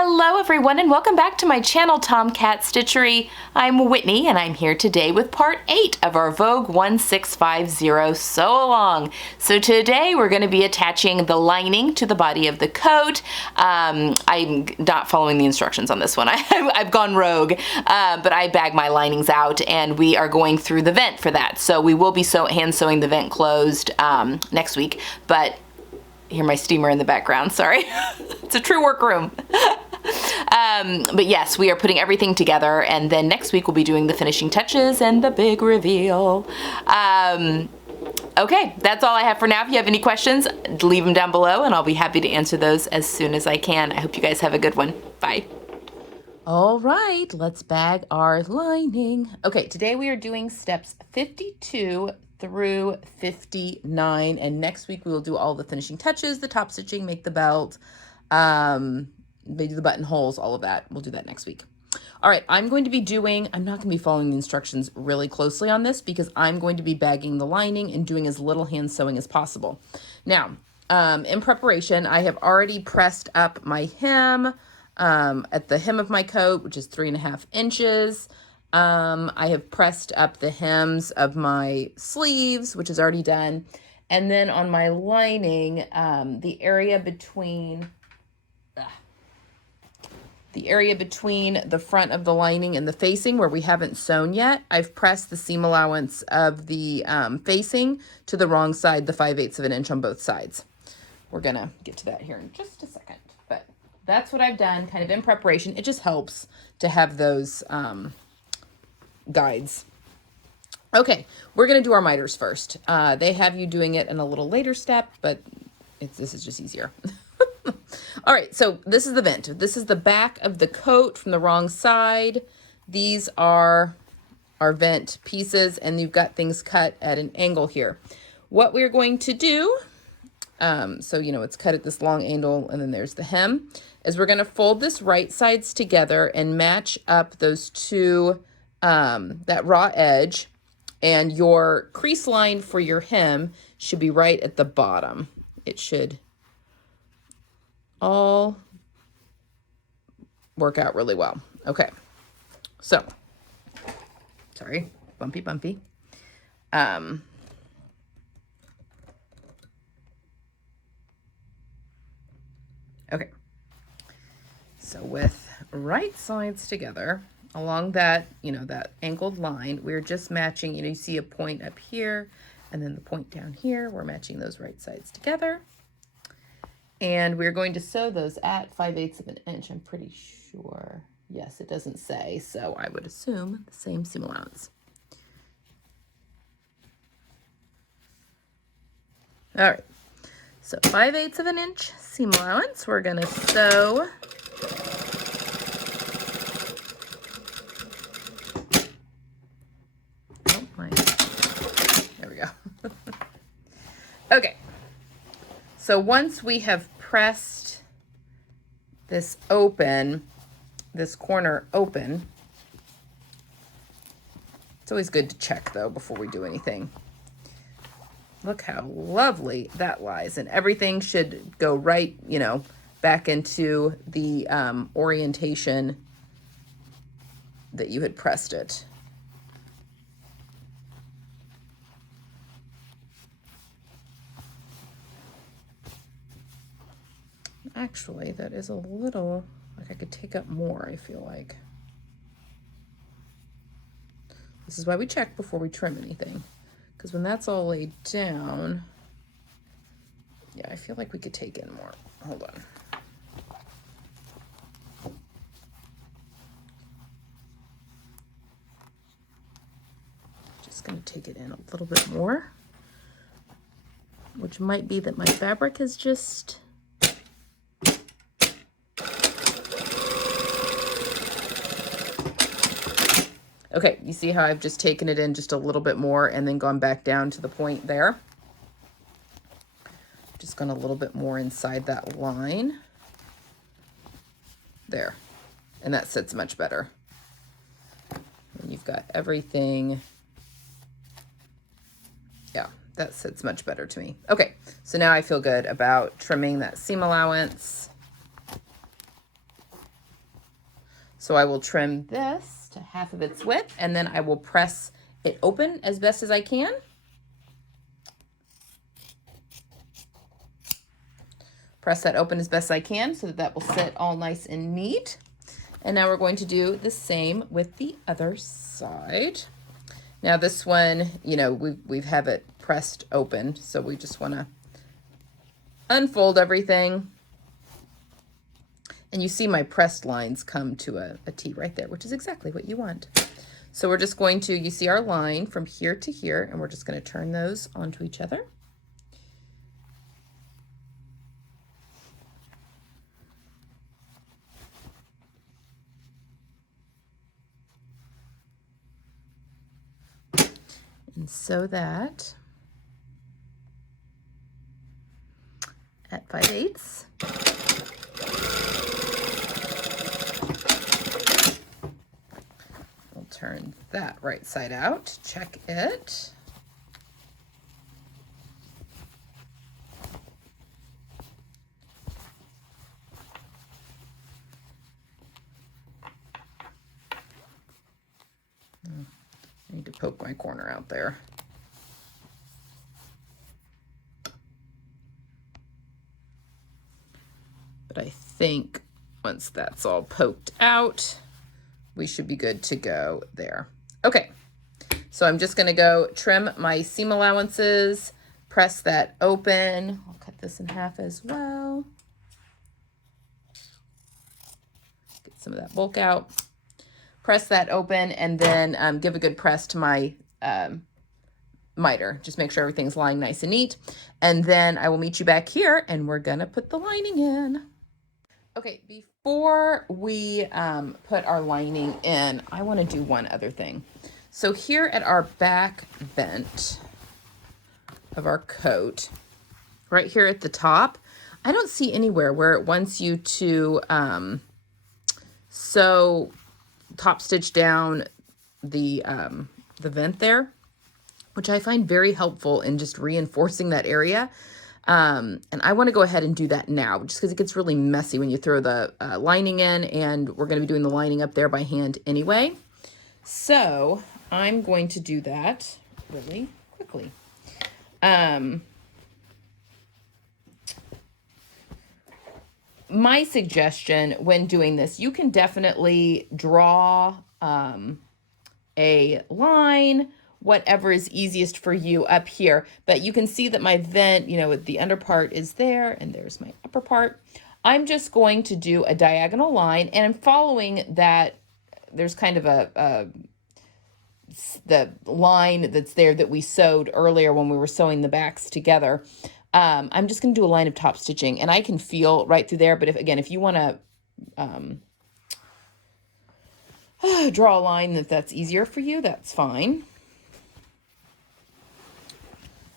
Hello everyone and welcome back to my channel, Tomcat Stitchery. I'm Whitney and I'm here today with part 8 of our Vogue 1650 Sew Along. So today we're going to be attaching the lining to the body of the coat. I'm not following the instructions on this one. I've gone rogue, but I bag my linings out and we are going through the vent for that. So we will be hand sewing the vent closed next week, but hear my steamer in the background, sorry. It's a true workroom. But yes, we are putting everything together, and then next week we'll be doing the finishing touches and the big reveal. Okay, that's all I have for now. If you have any questions, leave them down below, and I'll be happy to answer those as soon as I can. I hope you guys have a good one. Bye. All right, let's bag our lining. Okay, today we are doing steps 52 through 59, and next week we will do all the finishing touches, the top stitching, make the belt, maybe the buttonholes, all of that. We'll do that next week. All right, I'm not going to be following the instructions really closely on this because I'm going to be bagging the lining and doing as little hand sewing as possible. Now, in preparation, I have already pressed up my hem at the hem of my coat, which is 3.5 inches. I have pressed up the hems of my sleeves, which is already done. And then on my lining, the area between the front of the lining and the facing where we haven't sewn yet, I've pressed the seam allowance of the facing to the wrong side, the 5/8 of an inch on both sides. We're gonna get to that here in just a second, but that's what I've done kind of in preparation. It just helps to have those guides. Okay, we're going to do our miters first. They have you doing it in a little later step, but this is just easier. All right, so this is the vent. This is the back of the coat from the wrong side. These are our vent pieces, and you've got things cut at an angle here. What we're going to do, so you know it's cut at this long angle, and then there's the hem, is we're going to fold this right sides together and match up those two, that raw edge, and your crease line for your hem should be right at the bottom. It should all work out really well. Okay, so, sorry, bumpy. Okay, so with right sides together, along that, that angled line, we're just matching, you see a point up here and then the point down here. We're matching those right sides together. And we're going to sew those at 5/8 of an inch. I'm pretty sure. Yes, it doesn't say, so I would assume the same seam allowance. All right, so 5/8 of an inch seam allowance. We're gonna sew Okay, so once we have pressed this open, this corner open, it's always good to check though before we do anything. Look how lovely that lies, and everything should go right, back into the orientation that you had pressed it. Actually, that is a little, like I could take up more, I feel like. This is why we check before we trim anything. Because when that's all laid down, yeah, I feel like we could take in more. Hold on. Just gonna take it in a little bit more, which might be that my fabric is just okay, you see how I've just taken it in just a little bit more and then gone back down to the point there. Just gone a little bit more inside that line. There. And that sits much better. And you've got everything. Yeah, that sits much better to me. Okay, so now I feel good about trimming that seam allowance. So I will trim this to half of its width, and then I will press it open as best as I can. Press that open as best I can so that that will sit all nice and neat. And now we're going to do the same with the other side. Now this one, you know, we've have it pressed open, so we just want to unfold everything. And you see my pressed lines come to a T right there, which is exactly what you want. So we're just going to, you see our line from here to here, and we're just going to turn those onto each other. And sew that at 5/8. We'll turn that right side out, check it. I need to poke my corner out there. But I think once that's all poked out, we should be good to go there. Okay, so I'm just gonna go trim my seam allowances, press that open. I'll cut this in half as well. Get some of that bulk out. Press that open, and then give a good press to my miter. Just make sure everything's lying nice and neat. And then I will meet you back here, and we're gonna put the lining in. Okay, before we put our lining in, I wanna do one other thing. So here at our back vent of our coat, right here at the top, I don't see anywhere where it wants you to sew top stitch down the vent there, which I find very helpful in just reinforcing that area. And I want to go ahead and do that now, just because it gets really messy when you throw the lining in, and we're going to be doing the lining up there by hand anyway. So I'm going to do that really quickly. My suggestion when doing this, you can definitely draw a line, whatever is easiest for you up here. But you can see that my vent, you know, the under part is there, and there's my upper part. I'm just going to do a diagonal line, and I'm following that. There's kind of the line that's there that we sewed earlier when we were sewing the backs together. I'm just going to do a line of top stitching, and I can feel right through there. But if you want to draw a line that's easier for you, that's fine.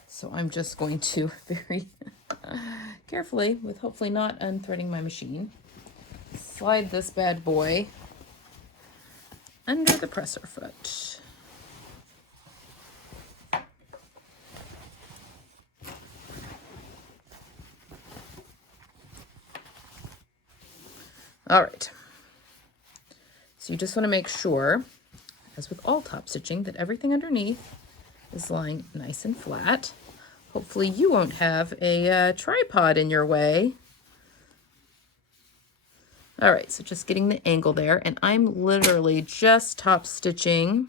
So I'm just going to very carefully, with hopefully not unthreading my machine, slide this bad boy under the presser foot. All right, so you just want to make sure, as with all top stitching, that everything underneath is lying nice and flat. Hopefully you won't have a tripod in your way. All right, so just getting the angle there, and I'm literally just top stitching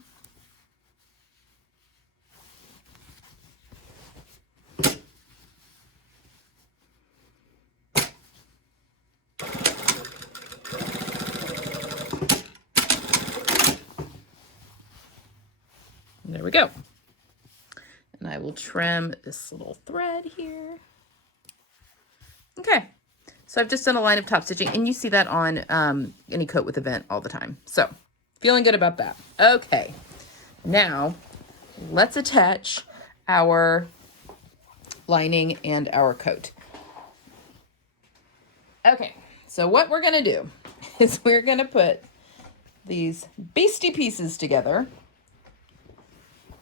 there we go. And I will trim this little thread here. Okay, so I've just done a line of top stitching, and you see that on any coat with a vent all the time. So feeling good about that. Okay, now let's attach our lining and our coat. Okay, so what we're gonna do is we're gonna put these beastie pieces together,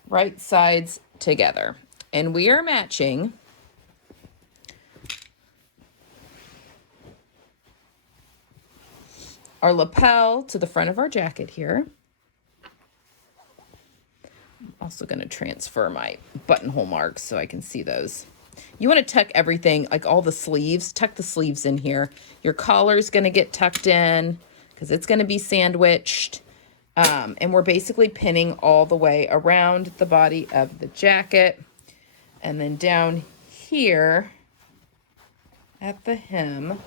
right sides together, and we are matching our lapel to the front of our jacket here. I'm also going to transfer my buttonhole marks so I can see those. You want to tuck everything, like all the sleeves, tuck the sleeves in here. Your collar is going to get tucked in because it's going to be sandwiched. And we're basically pinning all the way around the body of the jacket. And then down here at the hem,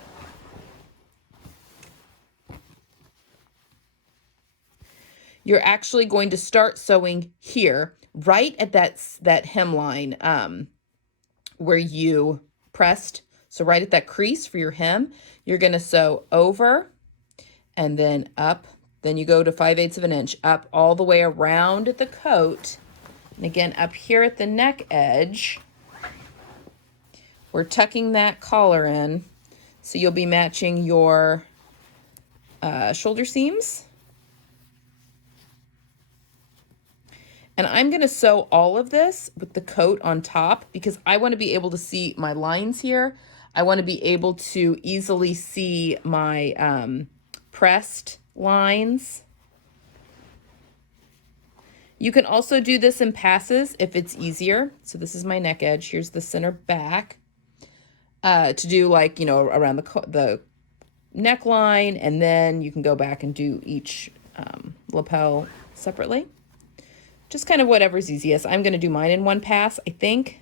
you're actually going to start sewing here, right at that hemline where you pressed. So right at that crease for your hem, you're going to sew over and then up. Then you go to 5/8 of an inch up all the way around the coat. And again, up here at the neck edge, we're tucking that collar in. So you'll be matching your shoulder seams. And I'm going to sew all of this with the coat on top because I want to be able to see my lines here. I want to be able to easily see my pressed lines. You can also do this in passes if it's easier. So this is my neck edge. Here's the center back. To do like, you know, around the neckline, and then you can go back and do each lapel separately. Just kind of whatever's easiest. I'm going to do mine in one pass, I think.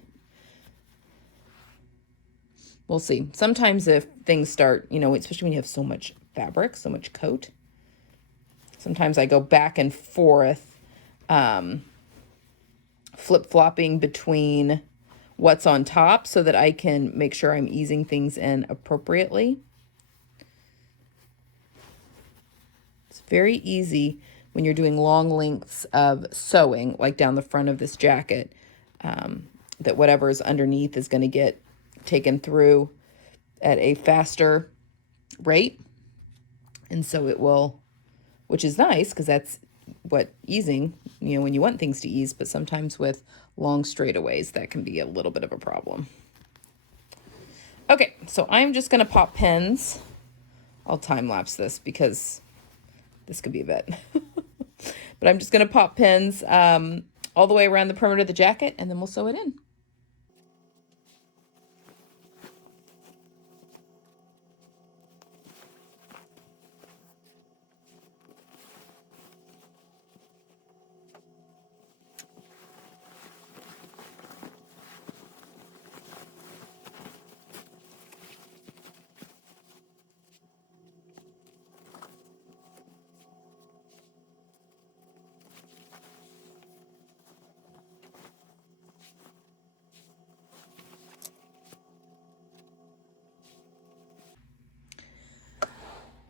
We'll see. Sometimes if things start, you know, especially when you have so much fabric, so much coat, sometimes I go back and forth, flip-flopping between what's on top so that I can make sure I'm easing things in appropriately. It's very easy when you're doing long lengths of sewing, like down the front of this jacket, that whatever is underneath is going to get taken through at a faster rate. And so it will, which is nice because that's what easing, you know, when you want things to ease, but sometimes with long straightaways, that can be a little bit of a problem. Okay, so I'm just going to pop pins. I'll time lapse this because this could be a bit. But I'm just going to pop pins all the way around the perimeter of the jacket, and then we'll sew it in.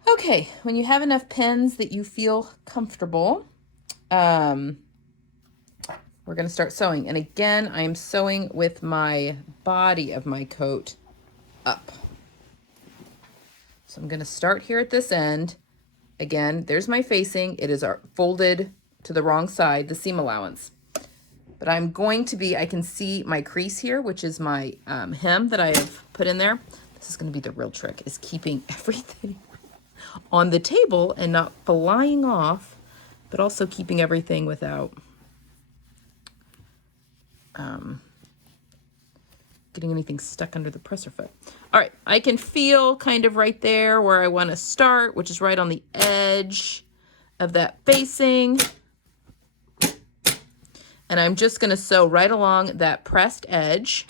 Okay, when you have enough pins that you feel comfortable, we're going to start sewing. And again, I am sewing with my body of my coat up. So I'm going to start here at this end. Again, there's my facing. It is folded to the wrong side, the seam allowance. But I'm going to be, I can see my crease here, which is my hem that I have put in there. This is going to be the real trick, is keeping everything on the table and not flying off, but also keeping everything without getting anything stuck under the presser foot. All right, I can feel kind of right there where I want to start, which is right on the edge of that facing. And I'm just going to sew right along that pressed edge.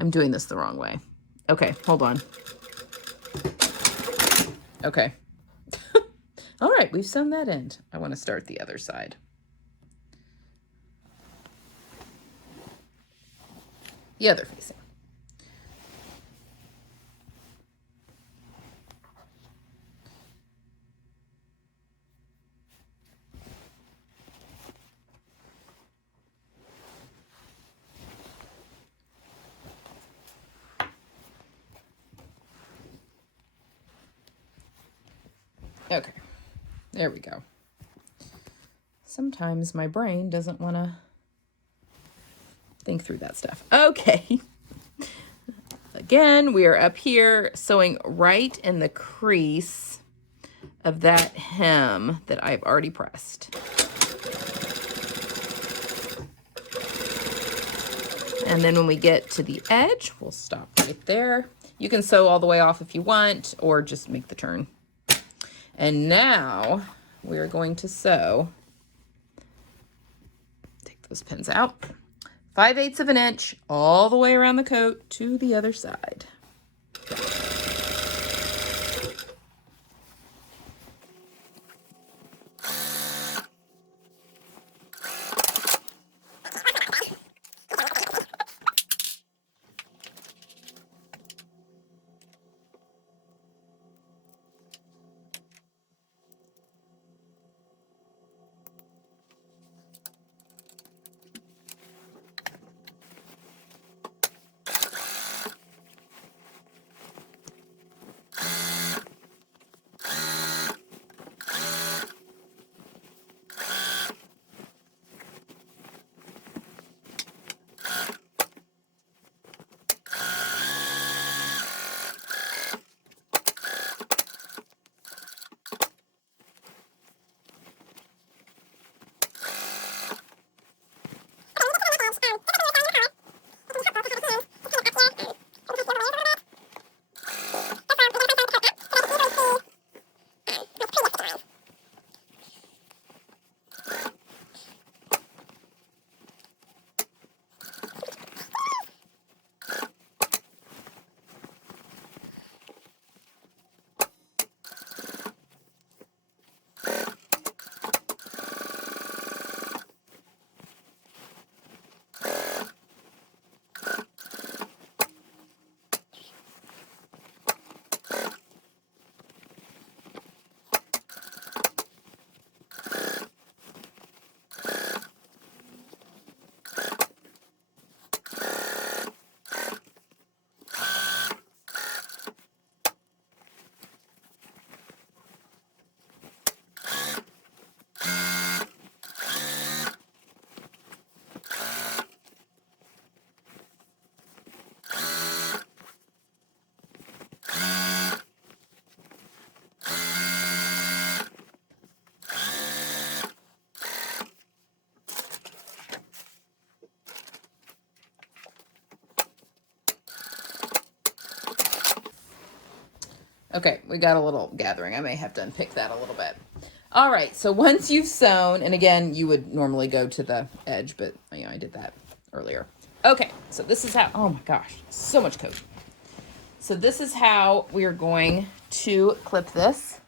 I'm doing this the wrong way. Okay, hold on. Okay. All right, we've sewn that end. I want to start the other side. The other facing. Okay, there we go. sometimes my brain doesn't want to think through that stuff. Okay. Again, we are up here sewing right in the crease of that hem that I've already pressed. And then when we get to the edge, we'll stop right there. You can sew all the way off if you want, or just make the turn. And now we're going to sew, take those pins out, 5/8 of an inch all the way around the coat to the other side. Okay, we got a little gathering. I may have to unpick that a little bit. All right, so once you've sewn, and again, you would normally go to the edge, but you know, I did that earlier. Okay, so this is how, oh my gosh, so much coat. So this is how we are going to clip this.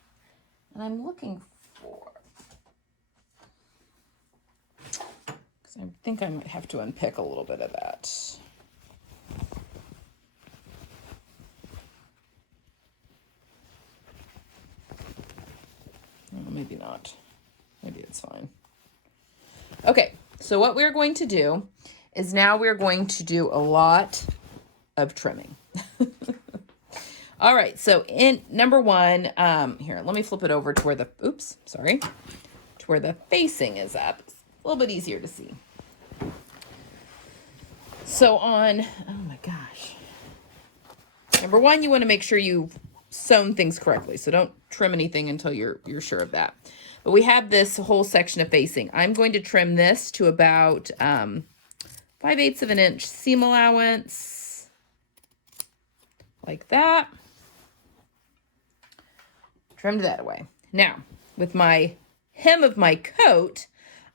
And I'm looking for, because I think I might have to unpick a little bit of that. Oh, maybe not. Maybe it's fine. Okay, so what we're going to do is now we're going to do a lot of trimming. All right, so in number one, here, let me flip it over to where the, oops, sorry, to where the facing is up. It's a little bit easier to see. So on, oh my gosh. Number one, you want to make sure you've sewn things correctly. So don't trim anything until you're sure of that. But we have this whole section of facing. I'm going to trim this to about 5/8 of an inch seam allowance, like that. Trimmed that away. Now, with my hem of my coat,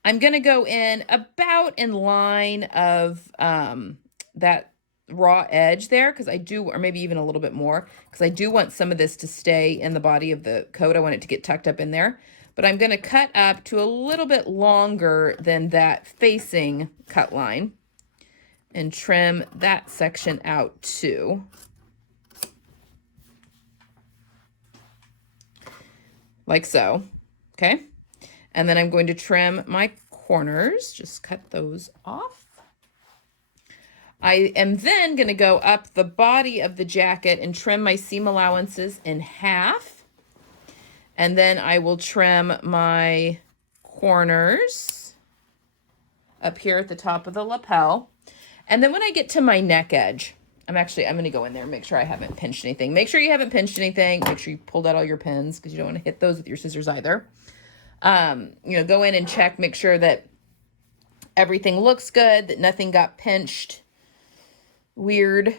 I'm going to go in about in line of that raw edge there, because I do, or maybe even a little bit more, because I do want some of this to stay in the body of the coat. I want it to get tucked up in there. But I'm going to cut up to a little bit longer than that facing cut line and trim that section out too. Like so, okay? And then I'm going to trim my corners, just cut those off. I am then going to go up the body of the jacket and trim my seam allowances in half. And then I will trim my corners up here at the top of the lapel. And then when I get to my neck edge, I'm going to go in there and make sure I haven't pinched anything. Make sure you haven't pinched anything. Make sure you pulled out all your pins because you don't want to hit those with your scissors either. You know, go in and check, make sure that everything looks good, that nothing got pinched weird.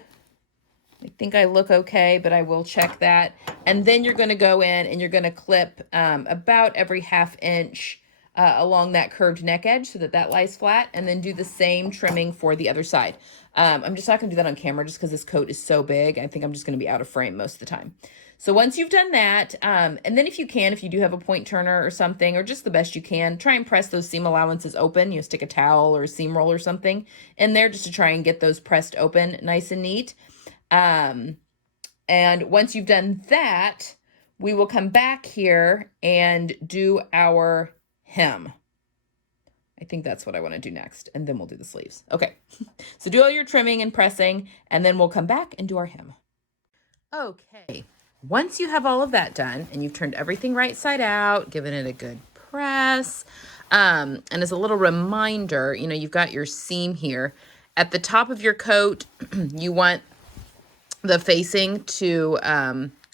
I think I look okay, but I will check that. And then you're going to go in and you're going to clip about every 1/2 inch along that curved neck edge so that that lies flat, and then do the same trimming for the other side. I'm just not going to do that on camera just because this coat is so big. I think I'm just going to be out of frame most of the time. So once you've done that, and then if you do have a point turner or something, or just the best you can, try and press those seam allowances open. You know, stick a towel or a seam roll or something in there just to try and get those pressed open nice and neat. And once you've done that, we will come back here and do our hem. I think that's what I want to do next, and then we'll do the sleeves. Okay, so do all your trimming and pressing, and then we'll come back and do our hem. Okay, once you have all of that done, and you've turned everything right side out, given it a good press, and as a little reminder, you know, you've got your seam here. At the top of your coat, you want the facing to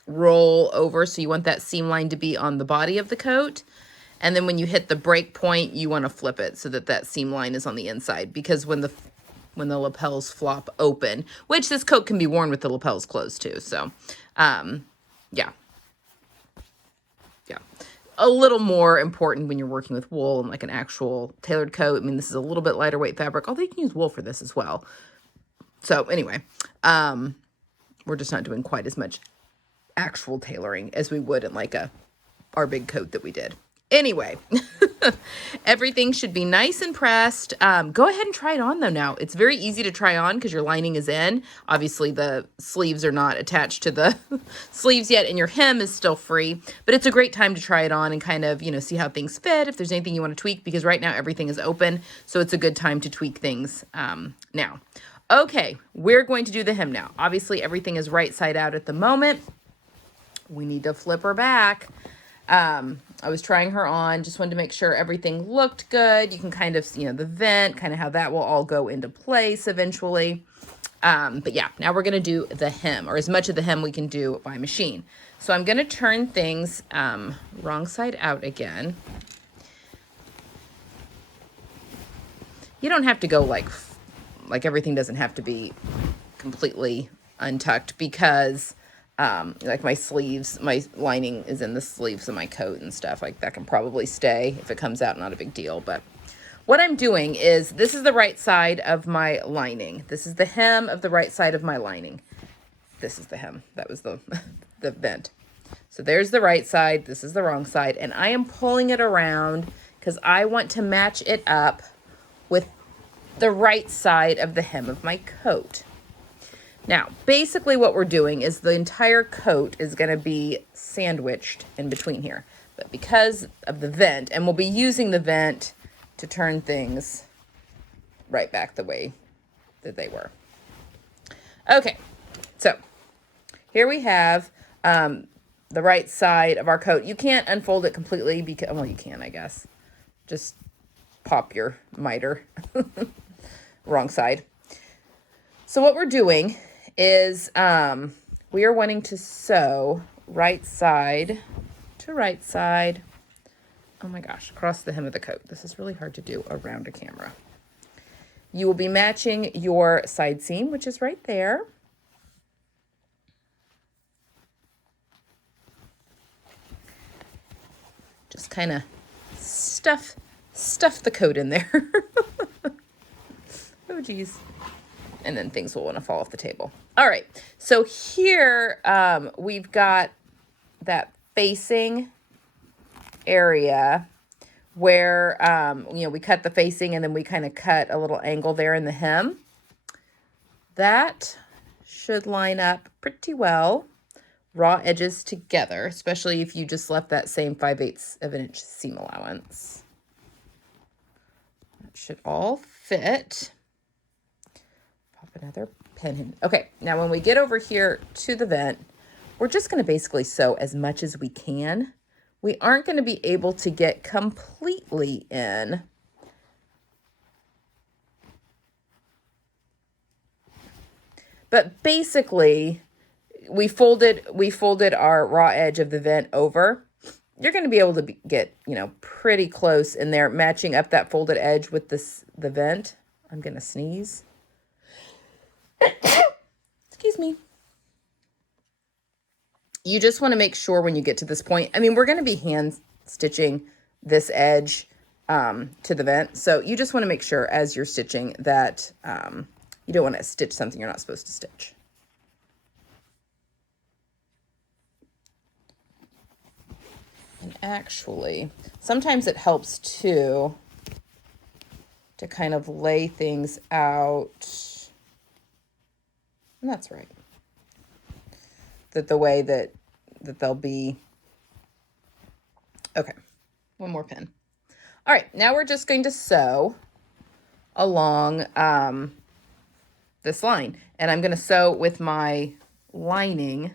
roll over, so you want that seam line to be on the body of the coat. And then when you hit the break point, you want to flip it so that that seam line is on the inside, because when the lapels flop open, which this coat can be worn with the lapels closed too. So, yeah. A little more important when you're working with wool and like an actual tailored coat. I mean, this is a little bit lighter weight fabric, although you can use wool for this as well. So anyway, we're just not doing quite as much actual tailoring as we would in like our big coat that we did. Anyway, everything should be nice and pressed. Go ahead and try it on though now. It's very easy to try on because your lining is in. Obviously the sleeves are not attached to the sleeves yet, and your hem is still free, but it's a great time to try it on and kind of, you know, see how things fit, if there's anything you want to tweak, because right now everything is open. So it's a good time to tweak things now. Okay, we're going to do the hem now. Obviously everything is right side out at the moment. We need to flip her back. I was trying her on, just wanted to make sure everything looked good. You can kind of, you know, the vent, kind of how that will all go into place eventually. But yeah, now we're going to do the hem, or as much of the hem we can do by machine. So I'm going to turn things wrong side out again. You don't have to go like everything doesn't have to be completely untucked, because like my sleeves, my lining is in the sleeves of my coat and stuff. Like that can probably stay if it comes out, not a big deal. But what I'm doing is, this is the right side of my lining. This is the hem of the right side of my lining. This is the hem. That was the vent. So there's the right side. This is the wrong side. And I am pulling it around because I want to match it up with the right side of the hem of my coat. Now, basically what we're doing is the entire coat is going to be sandwiched in between here. But because of the vent, and we'll be using the vent to turn things right back the way that they were. Okay, so here we have the right side of our coat. You can't unfold it completely because, well, you can, I guess. Just pop your miter. Wrong side. So what we're doing is we are wanting to sew right side to right side. Oh my gosh, across the hem of the coat. This is really hard to do around a camera. You will be matching your side seam, which is right there. Just kind of stuff the coat in there. Oh geez. And then things will want to fall off the table. All right, so here we've got that facing area where, you know, we cut the facing and then we kind of cut a little angle there in the hem. That should line up pretty well, raw edges together, especially if you just left that same 5/8 of an inch seam allowance. That should all fit. Another pin in. Okay, now when we get over here to the vent, we're just going to basically sew as much as we can we aren't going to be able to get completely in. But basically, we folded our raw edge of the vent over. You're going to be able to get, you know, pretty close in there, matching up that folded edge with the vent. I'm going to sneeze. Excuse me. You just want to make sure when you get to this point, I mean, we're going to be hand stitching this edge to the vent. So you just want to make sure as you're stitching that you don't want to stitch something you're not supposed to stitch. And actually, sometimes it helps too to kind of lay things out. And that's right. That the way that they'll be. Okay, one more pin. All right, now we're just going to sew along this line. And I'm going to sew with my lining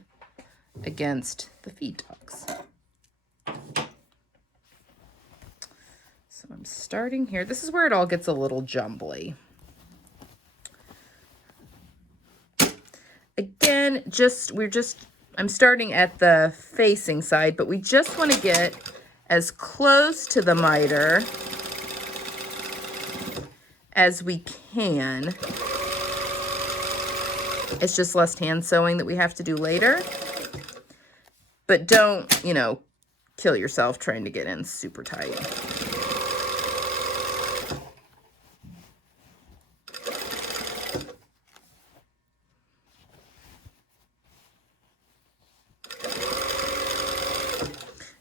against the feed dogs. So I'm starting here. This is where it all gets a little jumbly. Again, I'm starting at the facing side, but we just want to get as close to the miter as we can. It's just less hand sewing that we have to do later. But don't, you know, kill yourself trying to get in super tight.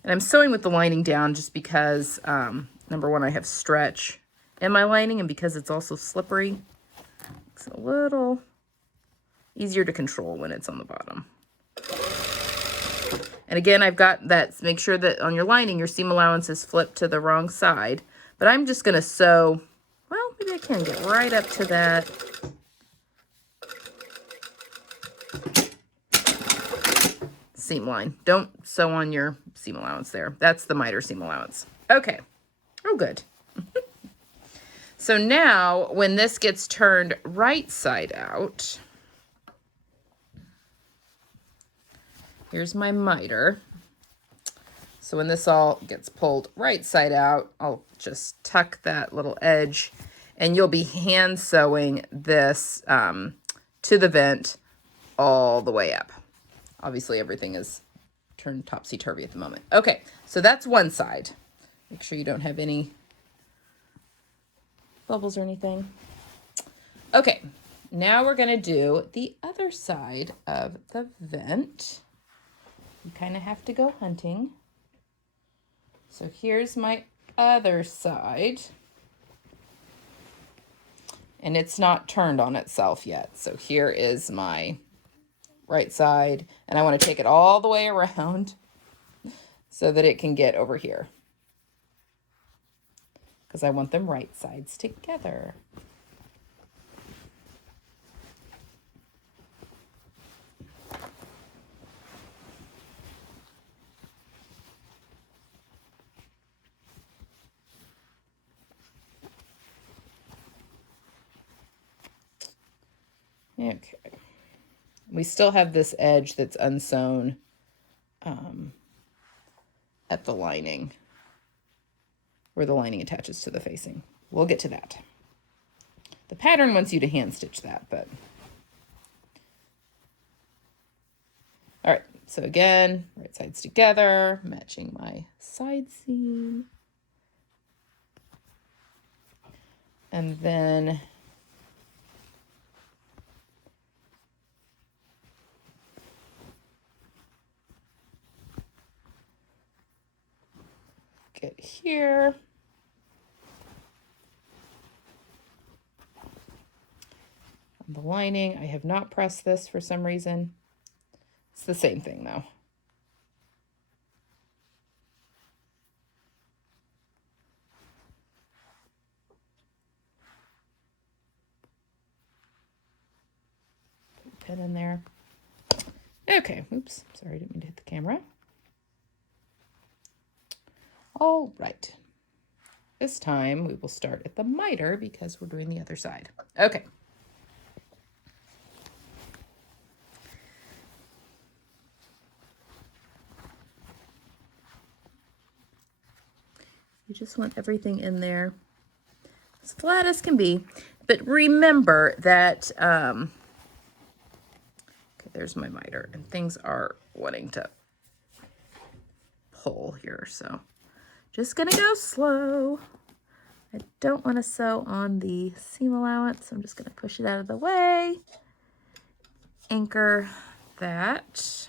And I'm sewing with the lining down just because, number one, I have stretch in my lining, and because it's also slippery, it's a little easier to control when it's on the bottom. And again, I've got that, make sure that on your lining, your seam allowance is flipped to the wrong side. But I'm just going to sew, well, maybe I can get right up to that. Seam line. Don't sew on your seam allowance there. That's the miter seam allowance. Okay. Oh, good. So now when this gets turned right side out, here's my miter. So when this all gets pulled right side out, I'll just tuck that little edge, and you'll be hand sewing this to the vent all the way up. Obviously, everything is turned topsy-turvy at the moment. Okay, so that's one side. Make sure you don't have any bubbles or anything. Okay, now we're going to do the other side of the vent. You kind of have to go hunting. So here's my other side. And it's not turned on itself yet. So here is my right side, and I want to take it all the way around so that it can get over here, because I want them right sides together. Okay. We still have this edge that's unsewn at the lining, where the lining attaches to the facing. We'll get to that. The pattern wants you to hand stitch that, but. All right, so again, right sides together, matching my side seam. And then get here. On the lining, I have not pressed this for some reason. It's the same thing though. Put a pin in there. Okay, oops, sorry, I didn't mean to hit the camera. All right. This time we will start at the miter because we're doing the other side. Okay. You just want everything in there as flat as can be. But remember that, okay, there's my miter, and things are wanting to pull here, so just gonna go slow. I don't want to sew on the seam allowance. I'm just gonna push it out of the way. Anchor that.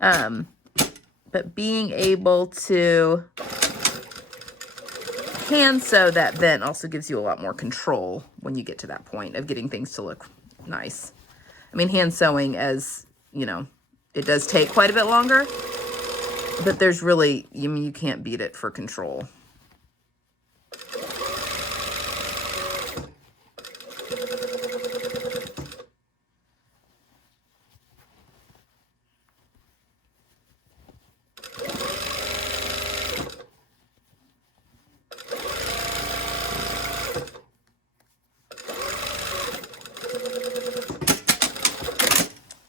But being able to hand sew that vent also gives you a lot more control when you get to that point of getting things to look nice. I mean, hand sewing, as you know, it does take quite a bit longer, but there's really, I mean, you can't beat it for control.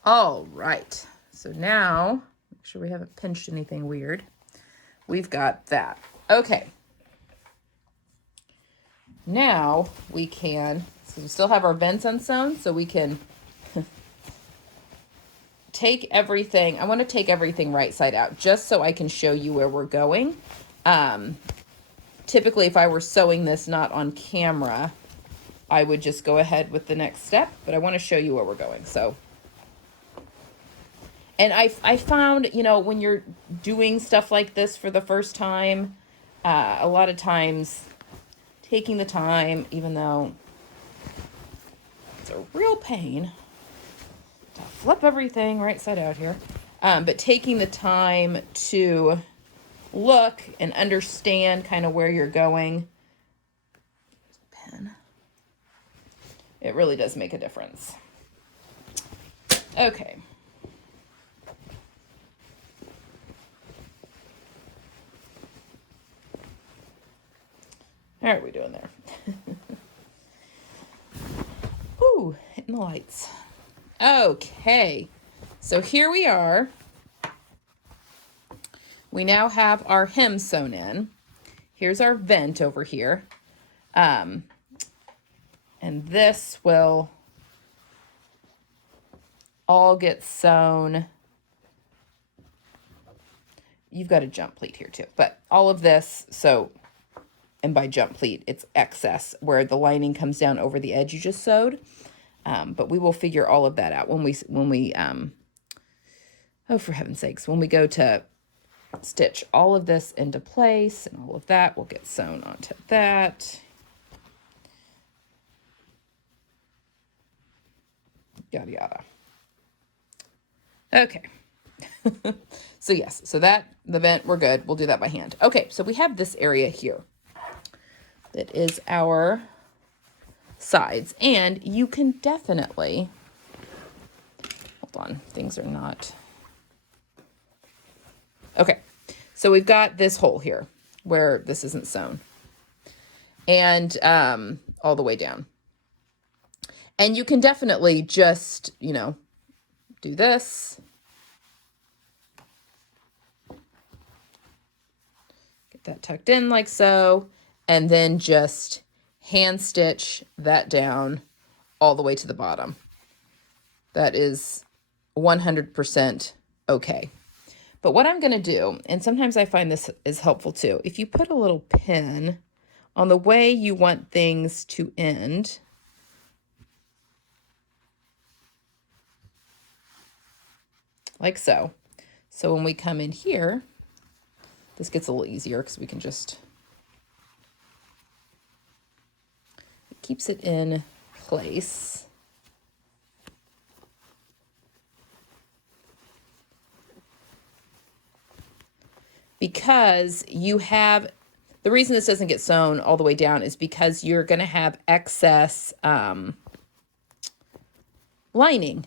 All right, so now, make sure we haven't pinched anything weird. We've got that. Okay. Now we can, so we still have our vents unsewn, so we can take everything. I want to take everything right side out just so I can show you where we're going. Typically, if I were sewing this not on camera, I would just go ahead with the next step, but I want to show you where we're going. So, and I found, you know, when you're doing stuff like this for the first time, a lot of times taking the time, even though it's a real pain to flip everything right side out here, but taking the time to look and understand kind of where you're going, pen, it really does make a difference. Okay. How are we doing there? Ooh, hitting the lights. Okay, so here we are. We now have our hem sewn in. Here's our vent over here. And this will all get sewn. You've got a jump pleat here too, but all of this, so, and by jump pleat, it's excess where the lining comes down over the edge you just sewed. But we will figure all of that out when we oh, for heaven's sakes, when we go to stitch all of this into place, and all of that will get sewn onto that. Yada, yada. Okay. So yes, so that, the vent, we're good. We'll do that by hand. Okay, so we have this area here that is our sides, and you can definitely, hold on, things are not, okay, so we've got this hole here where this isn't sewn, and all the way down, and you can definitely just, you know, do this, get that tucked in like so, and then just hand stitch that down all the way to the bottom. That is 100% okay. But what I'm going to do, and sometimes I find this is helpful too, if you put a little pin on the way you want things to end, like so. So when we come in here, this gets a little easier because we can just, it keeps it in place. Because you have, the reason this doesn't get sewn all the way down is because you're going to have excess lining.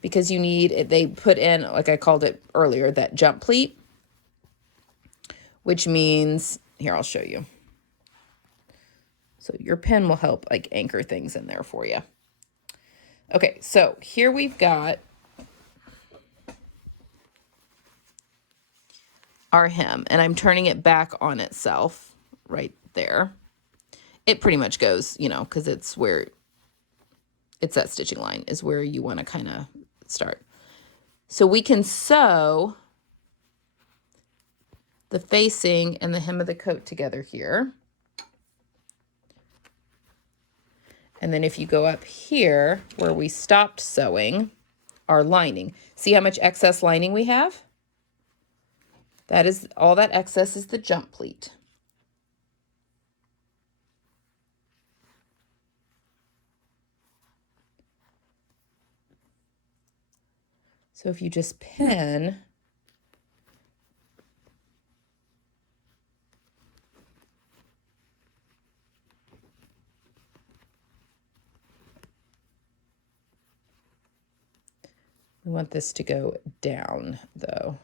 because you need, they put in, like I called it earlier, that jump pleat, which means, here, I'll show you. So your pen will help like anchor things in there for you. Okay, so here we've got our hem, and I'm turning it back on itself right there. It pretty much goes, you know, because it's where, it's that stitching line is where you want to kind of start. So we can sew the facing and the hem of the coat together here. And then if you go up here where we stopped sewing our lining, see how much excess lining we have? That is, all that excess is the jump pleat. So if you just pin, we want this to go down though.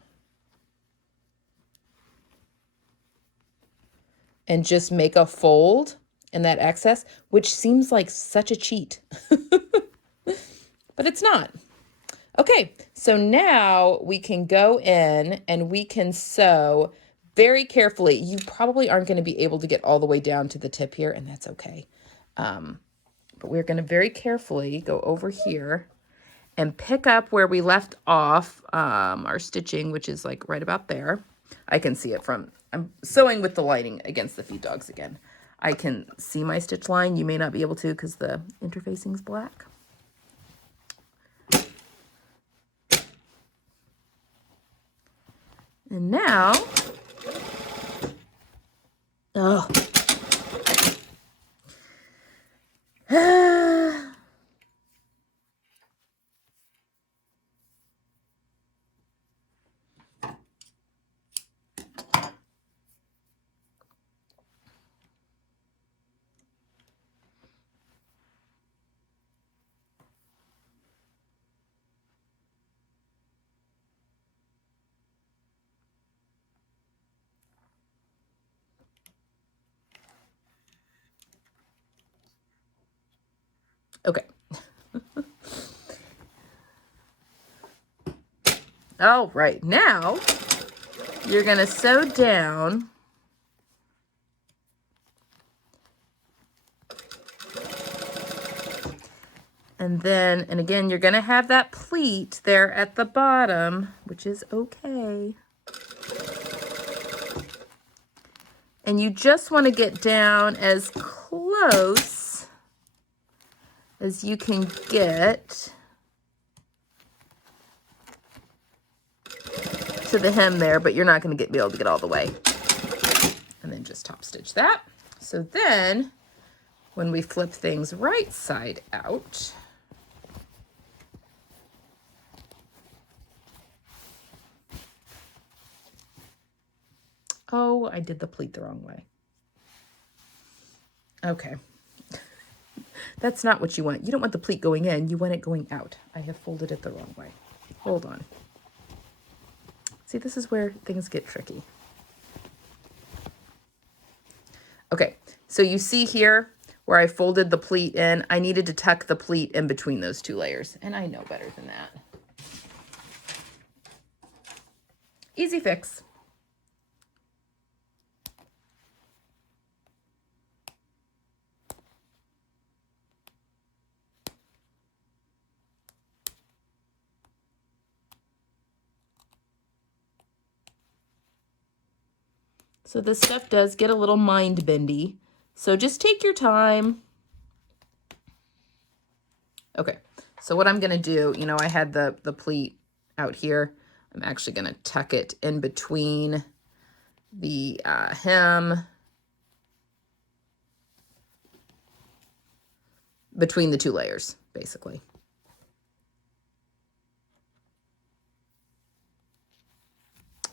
And just make a fold in that excess, which seems like such a cheat, but it's not. Okay, so now we can go in and we can sew very carefully. You probably aren't going to be able to get all the way down to the tip here, and that's okay. But we're going to very carefully go over here and pick up where we left off our stitching, which is like right about there. I can see it from, I'm sewing with the lining against the feed dogs again. I can see my stitch line. You may not be able to because the interfacing is black. And now, oh, okay. All right, now you're going to sew down and then, and again, you're going to have that pleat there at the bottom, which is okay. And you just want to get down as close as you can get to the hem there, but you're not going to be able to get all the way. And then just top stitch that. So then when we flip things right side out, oh, I did the pleat the wrong way. Okay. That's not what you want. You don't want the pleat going in. You want it going out. I have folded it the wrong way. Hold on. See, this is where things get tricky. Okay, so you see here where I folded the pleat in, I needed to tuck the pleat in between those two layers, and I know better than that. Easy fix. So this stuff does get a little mind bendy. So just take your time. Okay, so what I'm gonna do, you know, I had the pleat out here. I'm actually gonna tuck it in between the hem, between the two layers, basically.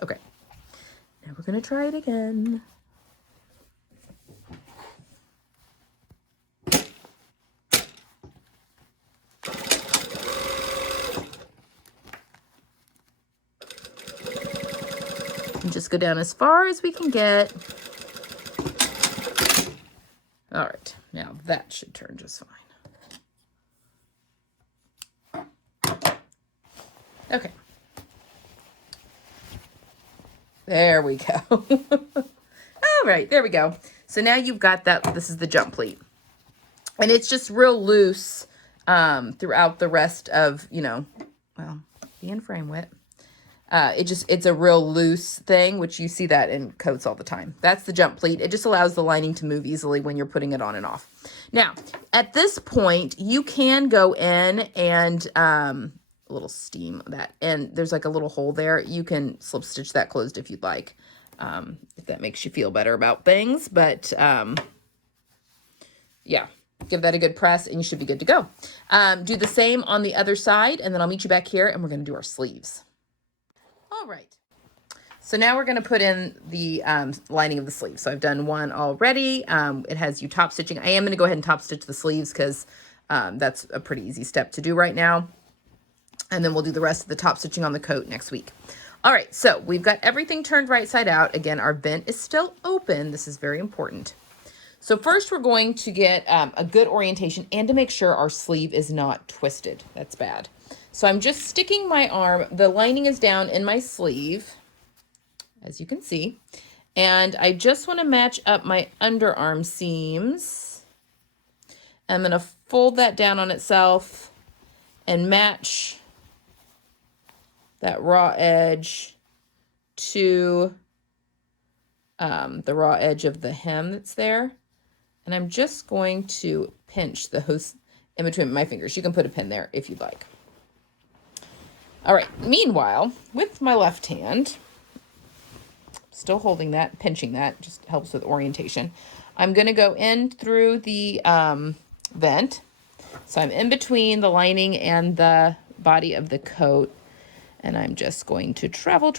Okay. Now we're going to try it again. just go down as far as we can get. All right, now that should turn just fine. Okay. There we go. All right, there we go. So now you've got that, this is the jump pleat. And it's just real loose throughout the rest of, you know, well, the in-frame width. It's a real loose thing, which you see that in coats all the time. That's the jump pleat. It just allows the lining to move easily when you're putting it on and off. Now, at this point, you can go in and a little steam that, and there's like a little hole there. You can slip stitch that closed if you'd like, if that makes you feel better about things. But yeah, give that a good press and you should be good to go. Do the same on the other side, and then I'll meet you back here and we're going to do our sleeves. All right, so now we're going to put in the lining of the sleeve. So I've done one already. It has you top stitching. I am going to go ahead and top stitch the sleeves because that's a pretty easy step to do right now. And then we'll do the rest of the top stitching on the coat next week. All right, so we've got everything turned right side out. Again, our vent is still open. This is very important. So first we're going to get a good orientation and to make sure our sleeve is not twisted. That's bad. So I'm just sticking my arm, the lining is down in my sleeve, as you can see, and I just want to match up my underarm seams. I'm going to fold that down on itself and match that raw edge to the raw edge of the hem that's there. And I'm just going to pinch the hose in between my fingers. You can put a pin there if you'd like. All right, meanwhile, with my left hand, still holding that, pinching that, just helps with orientation. I'm going to go in through the vent. So I'm in between the lining and the body of the coat. And I'm just going to travel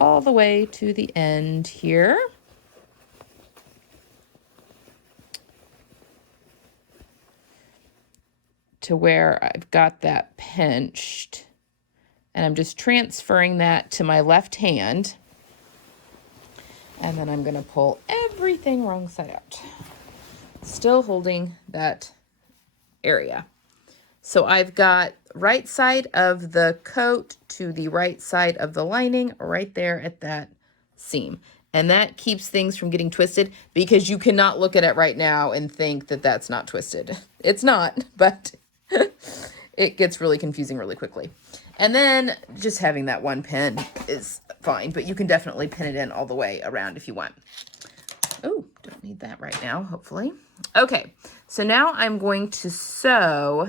all the way to the end here. To where I've got that pinched. And I'm just transferring that to my left hand. And then I'm going to pull everything wrong side out. Still holding that area. So I've got right side of the coat to the right side of the lining right there at that seam. And that keeps things from getting twisted because you cannot look at it right now and think that that's not twisted. It's not, but it gets really confusing really quickly. And then just having that one pin is fine, but you can definitely pin it in all the way around if you want. Oh, don't need that right now, hopefully. Okay, so now I'm going to sew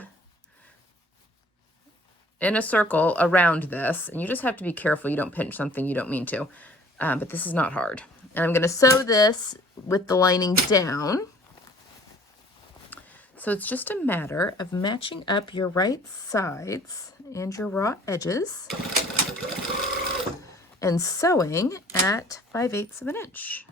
in a circle around this, and you just have to be careful you don't pinch something you don't mean to, but this is not hard. And I'm going to sew this with the lining down. So it's just a matter of matching up your right sides and your raw edges and sewing at 5/8 of an inch.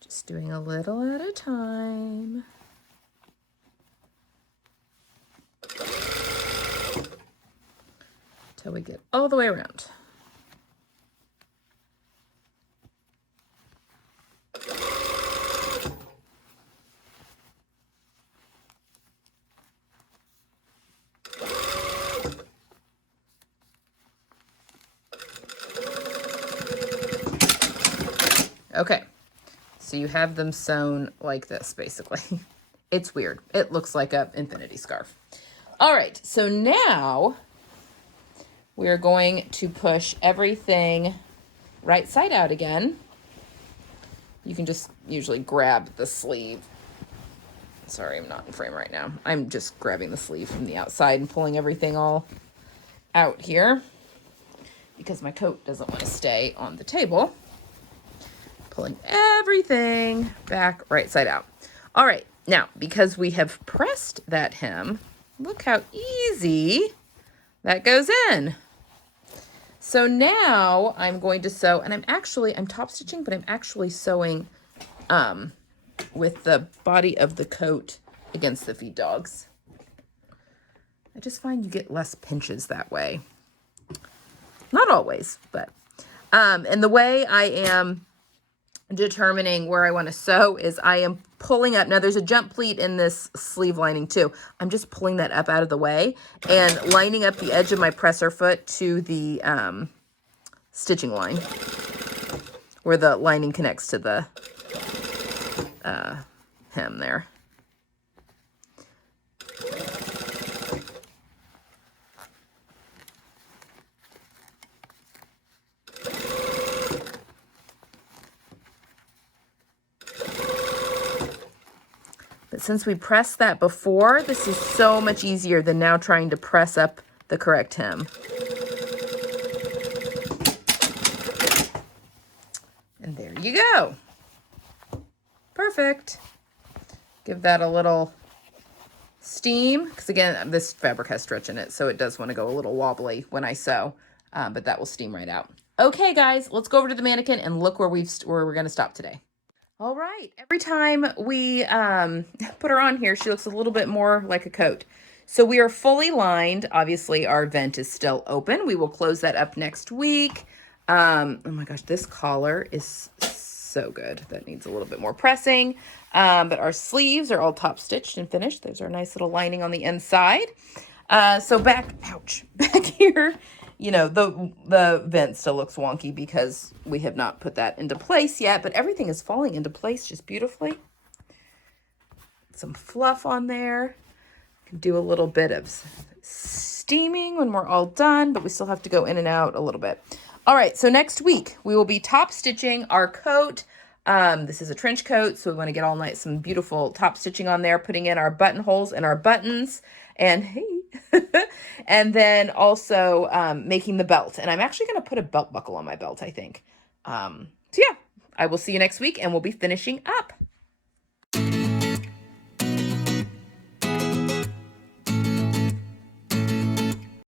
Just doing a little at a time. Till we get all the way around. Okay, so you have them sewn like this, basically. It's weird. It looks like an infinity scarf. All right, so now we're going to push everything right side out again. You can just usually grab the sleeve. Sorry, I'm not in frame right now. I'm just grabbing the sleeve from the outside and pulling everything all out here because my coat doesn't want to stay on the table. Pulling everything back right side out. All right, now because we have pressed that hem, look how easy that goes in. So now I'm going to sew, and I'm top stitching, but I'm actually sewing with the body of the coat against the feed dogs. I just find you get less pinches that way. Not always, but and the way I am determining where I want to sew is I am pulling up. Now there's a jump pleat in this sleeve lining too. I'm just pulling that up out of the way and lining up the edge of my presser foot to the stitching line where the lining connects to the hem there. But since we pressed that before, this is so much easier than now trying to press up the correct hem. And there you go. Perfect. Give that a little steam, because again, this fabric has stretch in it, so it does want to go a little wobbly when I sew, but that will steam right out. Okay, guys, let's go over to the mannequin and look where we're going to stop today. All right. Every time we put her on here, she looks a little bit more like a coat. So we are fully lined. Obviously, our vent is still open. We will close that up next week. Oh my gosh, this collar is so good. That needs a little bit more pressing. But our sleeves are all top stitched and finished. There's our nice little lining on the inside. So back here, you know, the vent still looks wonky because we have not put that into place yet, but everything is falling into place just beautifully. Some fluff on there. Can do a little bit of steaming when we're all done, but we still have to go in and out a little bit. All right, so next week we will be top stitching our coat. This is a trench coat, so we want to get some beautiful top stitching on there, putting in our buttonholes and our buttons, and hey, and then also making the belt. And I'm actually going to put a belt buckle on my belt, I think. So yeah, I will see you next week, and we'll be finishing up.